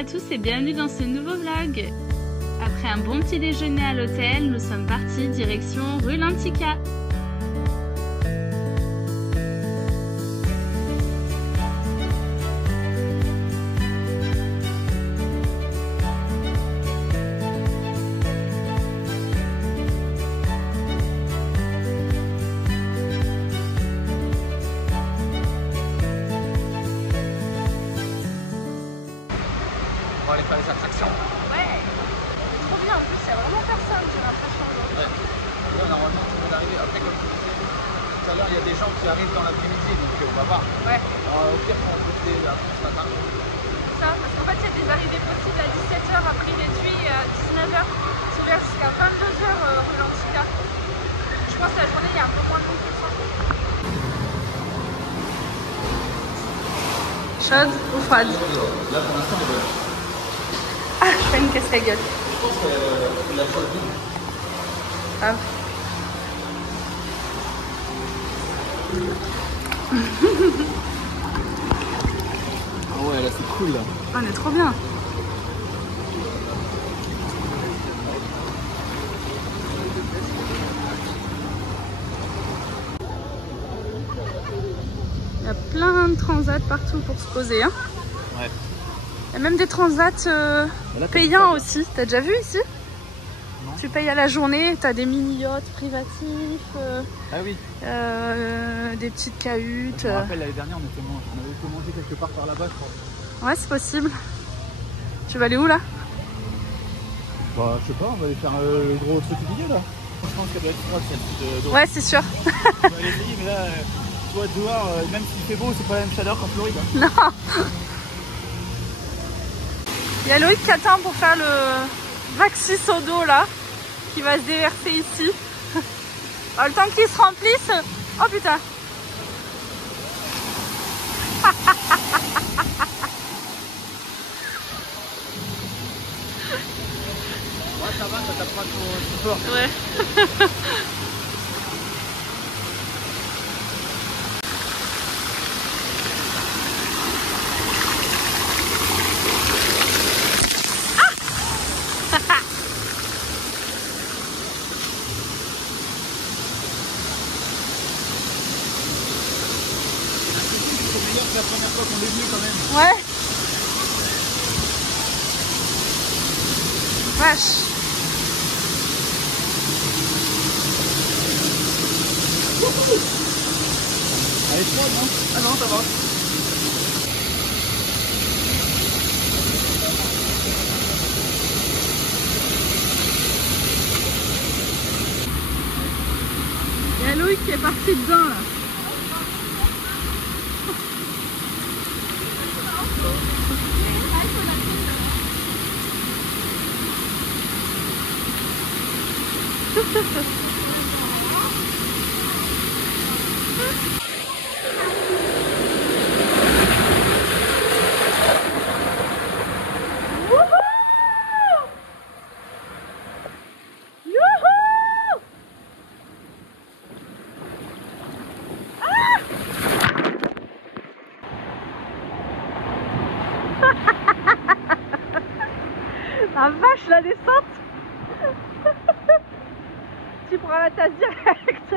à tous et bienvenue dans ce nouveau vlog. Après un bon petit déjeuner à l'hôtel, nous sommes partis direction rue Lantica. On va aller faire les attractions. Ouais, trop bien. En plus, il n'y a vraiment personne, j'ai l'impression. Ouais. Là, normalement, tout le monde arrive. Après, comme tu disais, tout à l'heure, il y a des gens qui arrivent dans l'après-midi, donc on va voir. Ouais. Alors, au pire, on va booster la ce matin. C'est ça, parce qu'en fait, il y a des arrivées possibles à 17h, après il réduit à 19h. C'est ouvert jusqu'à 22h rue Lantica. Je pense que la journée, il y a un peu moins de monde que ça. Chaude ou froide? Là, pour l'instant, on va. Ah, je fais une casse-la-gueule. Je pense que la chaude vide. Ah. Ah ouais, là, c'est cool, là. On est trop bien. Il y a plein de transats partout pour se poser. Hein. Ouais. Il y a même des transats payants aussi. T'as déjà vu ici? Non. Tu payes à la journée, t'as des mini-yachts privatifs, Ah oui. des petites cahutes. Je me rappelle, l'année dernière, on avait commandé quelque part par là-bas, je crois. Ouais, c'est possible. Tu vas aller où là? Bah, je sais pas, on va aller faire le gros truc du là. Je pense qu'elle doit être froide, celle-ci. Ouais, c'est sûr. On va aller essayer, mais là, toi, dehors, même s'il fait beau, c'est pas la même chaleur qu'en Floride. Hein. Non. Il y a Loïc qui attend pour faire le maxi seau d'eau là, qui va se déverser ici. Alors, le temps qu'il se remplisse. Oh putain. Ouais, ça va, ça tape pas trop fort. Ouais. C'est la première fois qu'on est venu quand même. Ouais. Vache. Elle est froide, non? Ah non, ça va. Il y a Loïc qui est parti dedans là. La vache, la descente. Tu prends la tasse direct.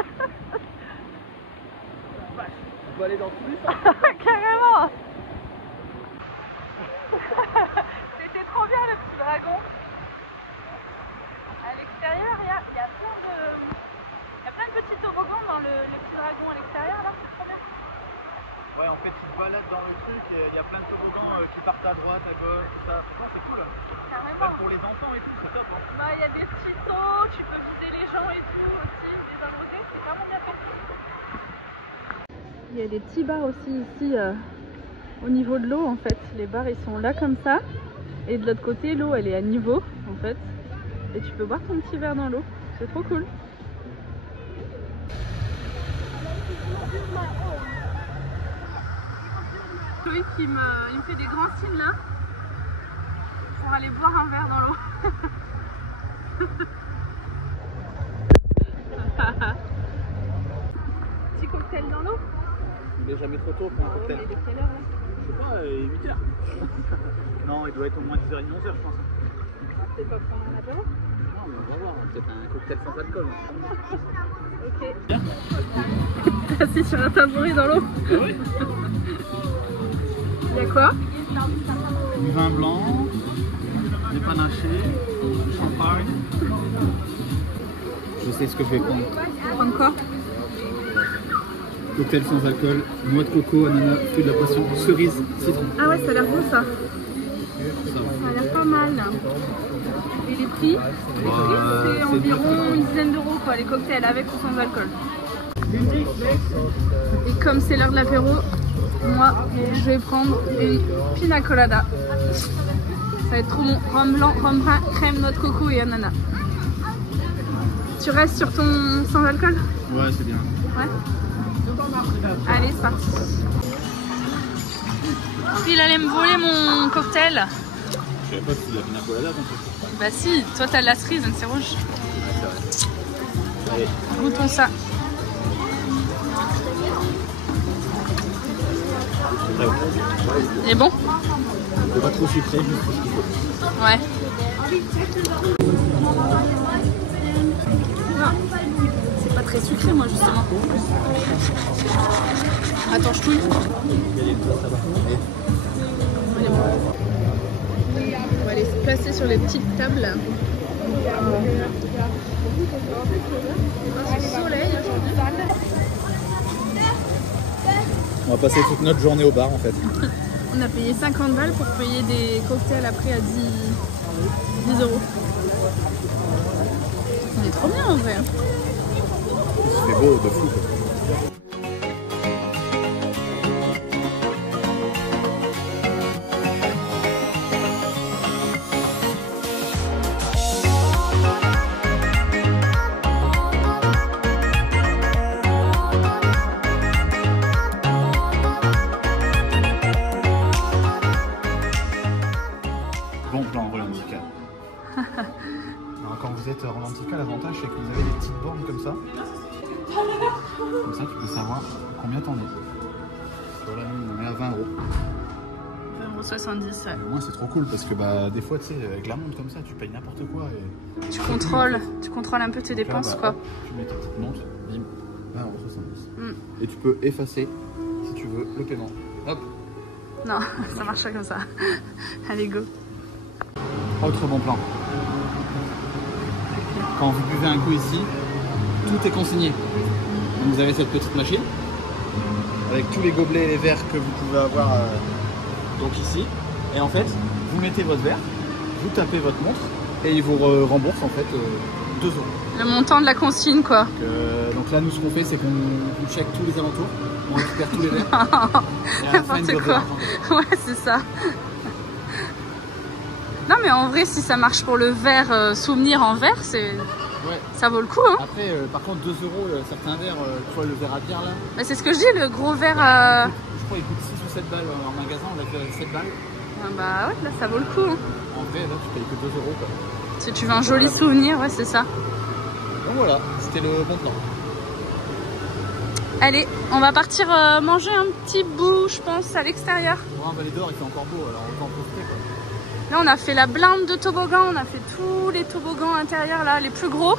On peut aller dans tous les sens. Carrément. C'était trop bien le petit dragon. À l'extérieur, il y a plein de petits toboggans dans le petit dragon à l'extérieur là, c'est trop bien. Ouais, en fait, tu te balades dans le truc et il y a plein de toboggans qui partent à droite, à gauche, tout ça. Franchement, c'est cool. Carrément. Même pour les enfants et tout, c'est top. Hein. Bah, il y a des petits sauts, tu peux viser les gens et tout aussi, des à côté, c'est vraiment bien fait. Il y a des petits bars aussi ici au niveau de l'eau en fait. Les bars ils sont là comme ça et de l'autre côté l'eau elle est à niveau en fait. Et tu peux boire ton petit verre dans l'eau, c'est trop cool. Loïc il me fait des grands signes là pour aller boire un verre dans l'eau. Petit cocktail dans l'eau. Il est jamais trop tôt pour un cocktail. Il est quelle heure là? Je sais pas, 8h. Non, il doit être au moins 10h30, 11h, je pense. Peut-être pas prendre un apéro? Non, mais on va voir, peut-être un cocktail sans alcool. Ok. T'es assis sur un tabouret dans l'eau? Ah oui. Il y a quoi? Du vin blanc, des panachés, du champagne. Je sais ce que je vais prendre. Prendre quoi? Cocktail sans alcool, noix de coco, ananas, fruits de la passion, cerise, citron. Ah ouais, ça a l'air bon ça. Ça. Ça a l'air pas mal. Et les prix? Les prix c'est environ une dizaine d'euros quoi, les cocktails avec ou sans alcool. Et comme c'est l'heure de l'apéro, moi je vais prendre une pina colada. Ça va être trop bon. Rhum blanc, rhum brun, crème, noix de coco et ananas. Tu restes sur ton sans alcool? Ouais, c'est bien. Ouais. Allez, c'est parti. Il allait me voler mon cocktail. Je savais pas si c'était la pina colada ton truc. Bah si, toi t'as de la cerise, donc c'est rouge. Allez. Goûtons ça. Très bon. Il est bon? C'est pas trop sucré, juste ce qu'il faut. Ouais. Non, c'est pas très sucré moi justement. Attends, je touille. On va aller se placer sur les petites tables. Ah, c'est soleil aujourd'hui. On va passer toute notre journée au bar en fait. On a payé 50 balles pour payer des cocktails après à 10 euros. On est trop bien en vrai. C'est beau de fou. Bon plan Rolandica. Alors quand vous êtes Rolandica, l'avantage c'est que vous avez des petites bornes comme ça. Comme ça tu peux savoir combien t'en es. Voilà, nous on est à 20 euros. 20,70 €, ouais. Moi c'est trop cool parce que bah, des fois tu sais avec la montre comme ça tu payes n'importe quoi. Et... Tu contrôles un peu tes dépenses quoi. Hop, tu mets ta petite montre, bim, 20,70 €. Et tu peux effacer si tu veux le paiement. Hop. Non, ça marche pas comme ça. Allez go. Autre bon plan. Quand vous buvez un coup ici, tout est consigné. Donc vous avez cette petite machine avec tous les gobelets et les verres que vous pouvez avoir donc ici. Et en fait, vous mettez votre verre, vous tapez votre montre et il vous rembourse en fait 2 euros. Le montant de la consigne quoi. Donc là, nous ce qu'on fait, c'est qu'on check tous les alentours, on récupère tous les verres. Et à la fin, N'importe quoi. Ouais, c'est ça. Non mais en vrai si ça marche pour le verre souvenir en verre, Ouais. Ça vaut le coup hein. Après par contre 2 euros certains verres, tu vois le verre à bière là. Bah, c'est ce que je dis, le gros verre Je crois qu'il coûte 6 ou 7 balles en magasin, on l'a fait avec 7 balles. Ah bah ouais là ça vaut le coup hein. En vrai là tu payes que 2 euros quoi. Si tu veux un joli souvenir, ouais c'est ça. Donc voilà, c'était le bon plan. Allez, on va partir manger un petit bout je pense à l'extérieur. Pour un Vallée d'Or il fait encore beau alors on peut en profiter quoi. Là on a fait la blinde de toboggan, on a fait tous les toboggans intérieurs là, les plus gros.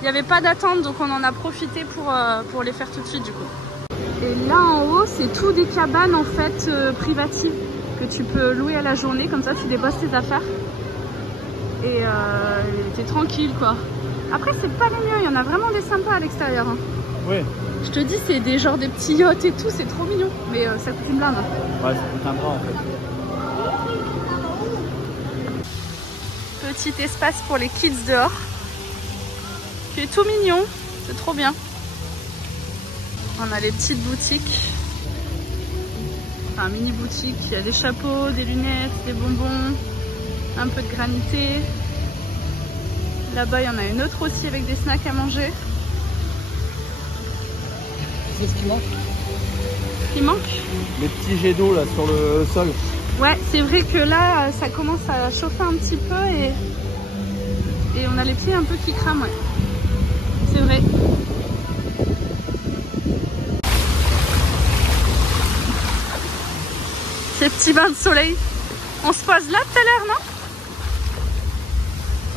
Il n'y avait pas d'attente donc on en a profité pour les faire tout de suite du coup. Et là en haut c'est tout des cabanes en fait privatives que tu peux louer à la journée, comme ça tu déposes tes affaires. Et t'es tranquille quoi. Après c'est pas les mieux, il y en a vraiment des sympas à l'extérieur. Hein. Oui. Je te dis c'est des genres des petits yachts et tout, c'est trop mignon. Mais ça coûte une blinde. Ouais, ça coûte un bras en fait. Petit espace pour les kids dehors. Qui est tout mignon, c'est trop bien. On a les petites boutiques. Enfin, mini boutique, il y a des chapeaux, des lunettes, des bonbons, un peu de granité. Là-bas, il y en a une autre aussi avec des snacks à manger. C'est ce qui manque. Qui manque? Les petits jets d'eau là sur le sol. Ouais, c'est vrai que là, ça commence à chauffer un petit peu et on a les pieds un peu qui crament, ouais. C'est vrai. Ces petits bains de soleil. On se pose là tout à l'heure, non?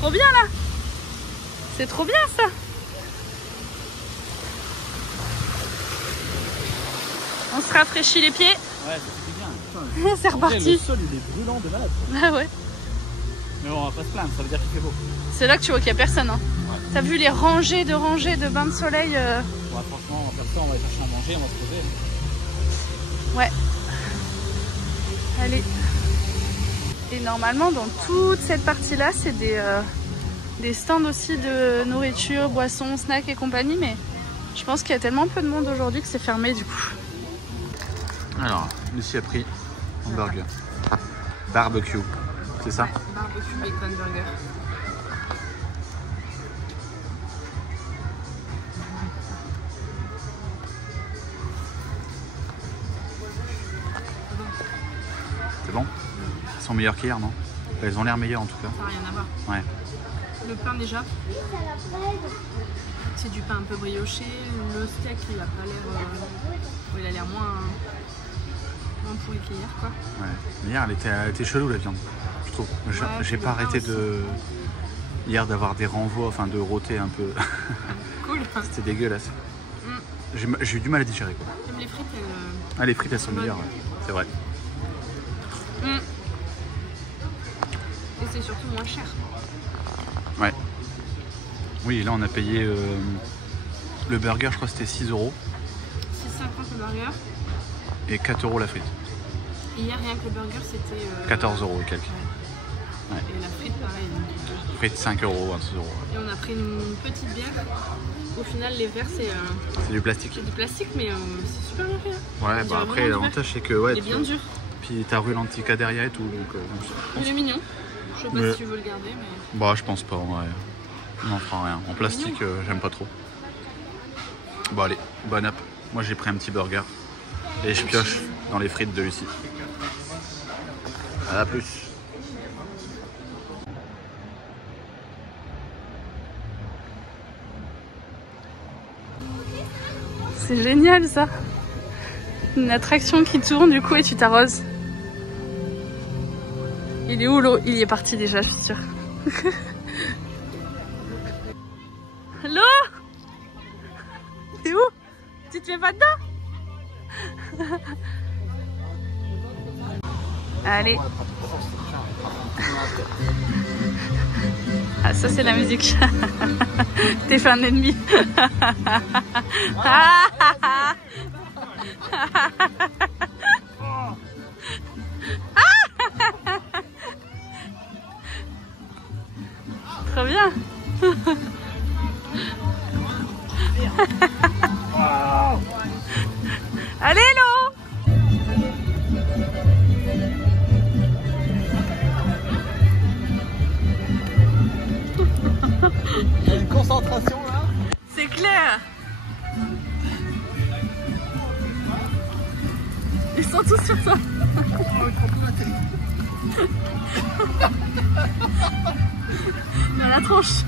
Trop bien là. C'est trop bien ça. On se rafraîchit les pieds. Ouais, ça fait bien. C'est reparti. Le sol il est brûlant de malade. Ah ouais. Mais bon, on va pas se plaindre, ça veut dire qu'il fait beau. C'est là que tu vois qu'il n'y a personne. Hein. Ouais. T'as vu les rangées de bains de soleil Ouais, franchement, comme ça, on va aller chercher à manger, on va se poser. Ouais. Allez. Et normalement, dans toute cette partie-là, c'est des stands aussi de nourriture, boissons, snacks et compagnie. Mais je pense qu'il y a tellement peu de monde aujourd'hui que c'est fermé du coup. Alors, Lucie a pris un burger. Barbecue, c'est ça? Ouais, barbecue bacon burger. C'est bon? Ils sont meilleurs qu'hier, non? Ils ont l'air meilleurs en tout cas. Ça n'a rien à voir. Ouais. Le pain déjà, c'est du pain un peu brioché. Le steak, il a pas l'air... il a l'air moins pourri qu'hier quoi. Ouais. Mais hier, elle était chelou la viande, je trouve. J'ai pas arrêté hier d'avoir des renvois, enfin de rôter un peu. Cool. C'était dégueulasse. J'ai eu du mal à digérer quoi. Même les frites, Ah, les frites elles sont meilleures, ouais. C'est vrai. Et c'est surtout moins cher. Ouais. Oui, là on a payé le burger, je crois que c'était 6 €. 6,50 le burger. Et 4 € la frite. Et hier, rien que le burger, c'était... 14 € et quelques. Ouais. Et la frite, pareil. Frite 5 €, 26 €. Et on a pris une petite bière. Au final, les verres, c'est du plastique. C'est du plastique, mais c'est super bien fait. Hein. Ouais, bah après, l'avantage c'est que... Ouais, il est bien dur. Puis t'as rue l'Antica derrière et tout. Donc, il est mignon. Je sais pas si tu veux le garder, mais... Bah, je pense pas, ouais. On n'en fera rien. En plastique, j'aime pas trop. Bon, allez, bonne app. Moi, j'ai pris un petit burger. Et je pioche dans les frites de Lucie. À la plus. C'est génial ça. Une attraction qui tourne du coup et tu t'arroses. Il est où l'eau? Il y est parti déjà, je suis sûre. L'eau? T'es où? Tu te mets pas dedans? Allez. Ah, ça c'est la musique. T'es fait un ennemi. Trop bien. Allez l'eau. Il y a une concentration là. C'est clair. Ils sont tous sur toi. À la tronche.